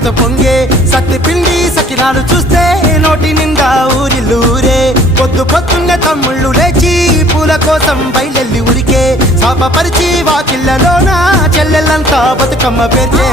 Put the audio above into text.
గుండెంత పొంగే సత్తి పిండి సకినాలు చూస్తే నోటి నిండా ఊరిల్లూరే పొద్దు పొద్దున్న తమ్ముళ్ళు లేచి పూల కోసం బయలెల్లి ఉరికే. శాపపరిచి వాకిళ్ళలోన చెల్లెళ్ళంతా బతుకమ్మ పేర్చే.